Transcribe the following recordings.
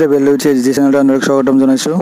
Travel with AG চেনেলটো আপোনালোকক স্বাগতম জনাইছোঁ।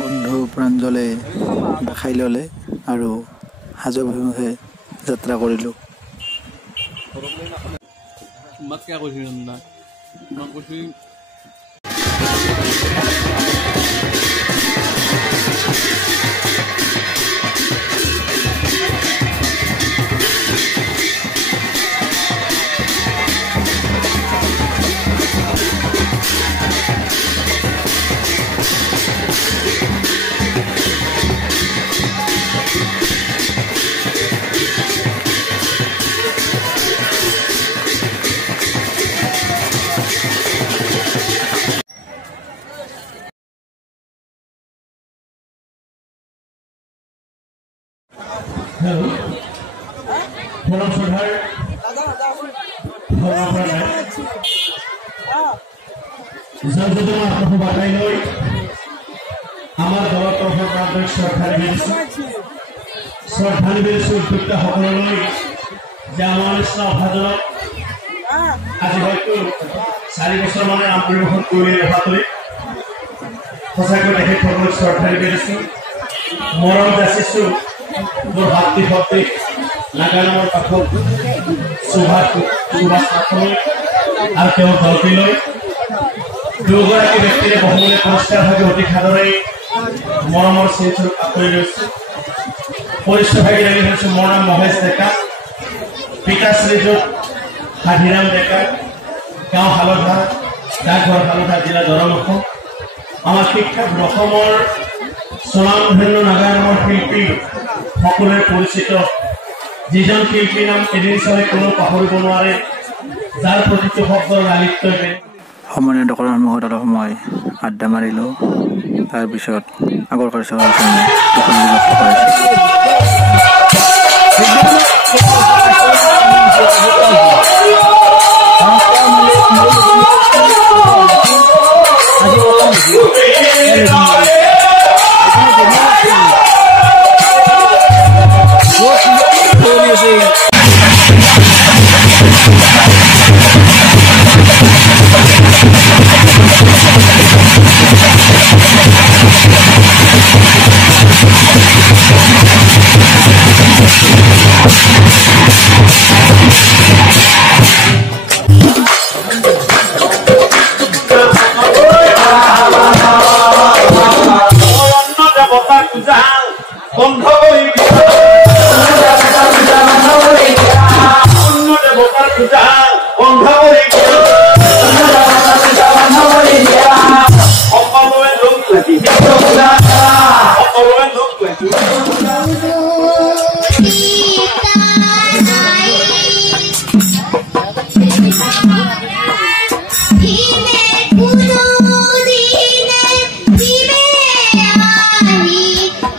বন্ধু প্ৰাঞ্জলে দেখাই ল'লে আৰু হাজো অভিমুখে যাত্ৰা কৰিলোঁ। আমাৰ দলৰ তৰফৰ পৰা শ্ৰদ্ধাঞ্জলি দিছোঁ উদ্যোক্তাসকললৈ যে আমাৰ নিচিনা অভাজনক আজি হয়তো 4 বছৰমানৰ আন্তৰিকত কৰি ৰখাটোৱে সঁচাকৈ তেখেতসকলক শ্ৰদ্ধাঞ্জলি দিছোঁ, মৰম যাচিছোঁ। মোৰ ভাতৃ ভক্তি নাগানামৰ কাষত সুভাষ নাথলৈ আৰু তেওঁৰ দলটিলৈ দুগৰাকী ব্যক্তিৰে বহুমূলীয়া পুৰস্কাৰভাৱে অতি সাদৰেই মৰমৰ চিনস্বৰূপ আঁতৰি লৈছোঁ। পৰিচয়ভাগী লাগি ধৰিছোঁ। মোৰ নাম মহেশ ডেকা, পিতা শ্ৰীযুত হাধিৰাম ডেকা, গাঁও হালধা, ডাকঘৰ হালধা, জিলা দৰং, অসম। আমাৰ শিক্ষক অসমৰ স্বনামধন্য নাগানামৰ শিল্পী সকলোৱে পৰিচিত, যিজন শিল্পীৰ নাম এদিন চালে কোনেও পাহৰিব নোৱাৰে, যাৰ প্ৰতিটো শব্দৰ লালিত্যই সমন্বয় দোকানৰ সন্মুখত অলপ সময় আড্ডা মাৰিলোঁ। তাৰপিছত আগৰ কাৰ্যসূচী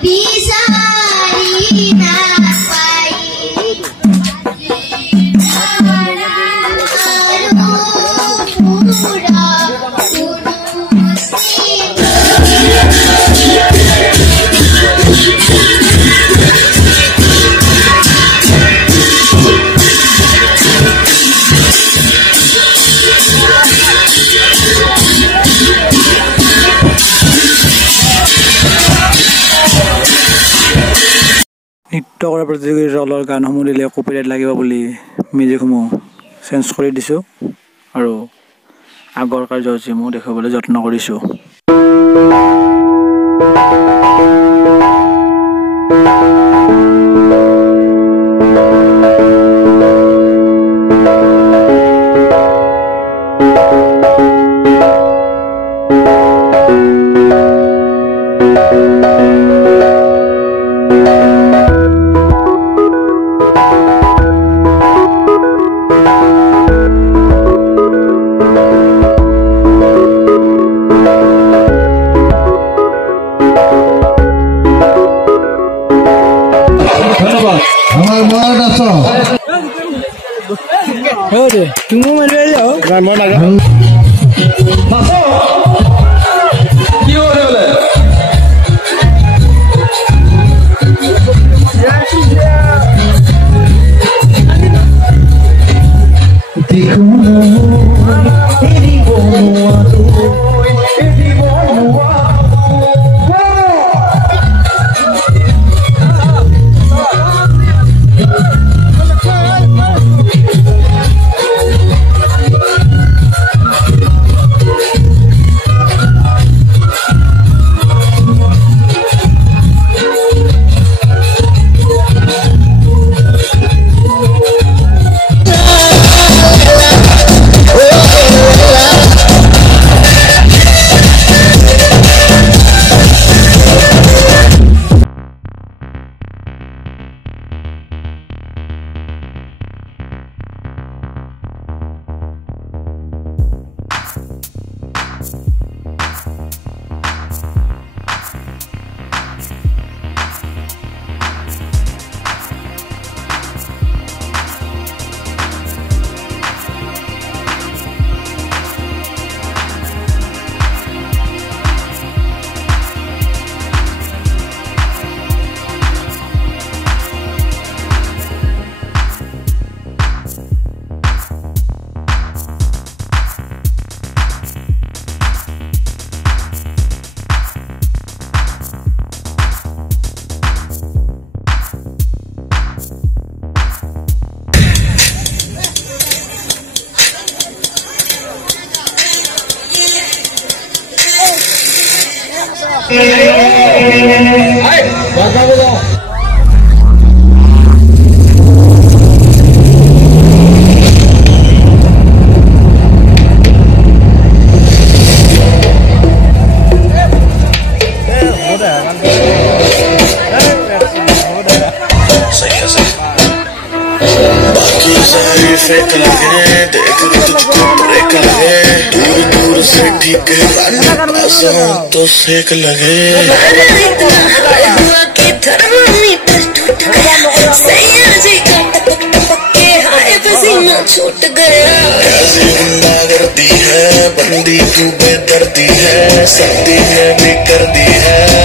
Bisa নৃত্য কৰা প্ৰতিযোগিতাৰ তলৰ গানসমূহ দিলে কপিৰাইট লাগিব বুলি মিউজিকসমূহ চেঞ্জ কৰি দিছোঁ আৰু আগৰ কাৰ্যসূচীসমূহ দেখুৱাবলৈ যত্ন কৰিছোঁ। फेंक लगे देख तुझको ब्रेक लगे दूर दूर से ठीक तो सेक लगे छूट गया कैसी गुंडागर्दी है बंदी तू बेदर्दी है सर्दी में भी कर दी है